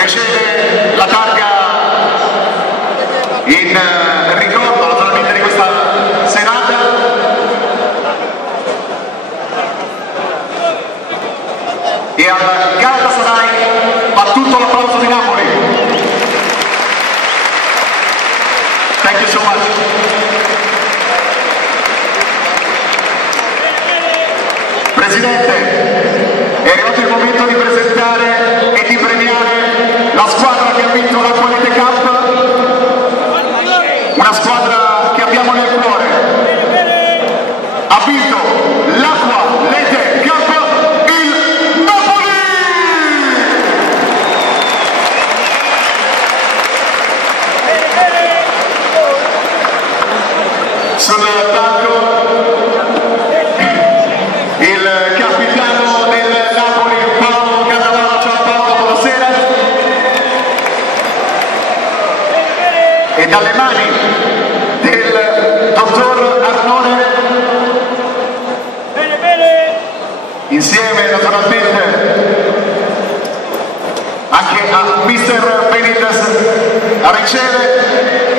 riceve la targa in ricordo naturalmente di questa serata. E al Galatasaray va tutto l'applauso di Napoli. Thank you so much. Presidente, è arrivato il momento di presentare e di premiare la squadra che ha vinto la Quality Cup, una squadra che abbiamo nel cuore. Ha vinto l'Aqua Lete Cup il Napoli! Sul palco il capitano del Napoli, Paolo Cannavaro. Ciao Paolo, buonasera. E dalle mani del dottor Arnone, insieme naturalmente anche a Mister Benitez, riceve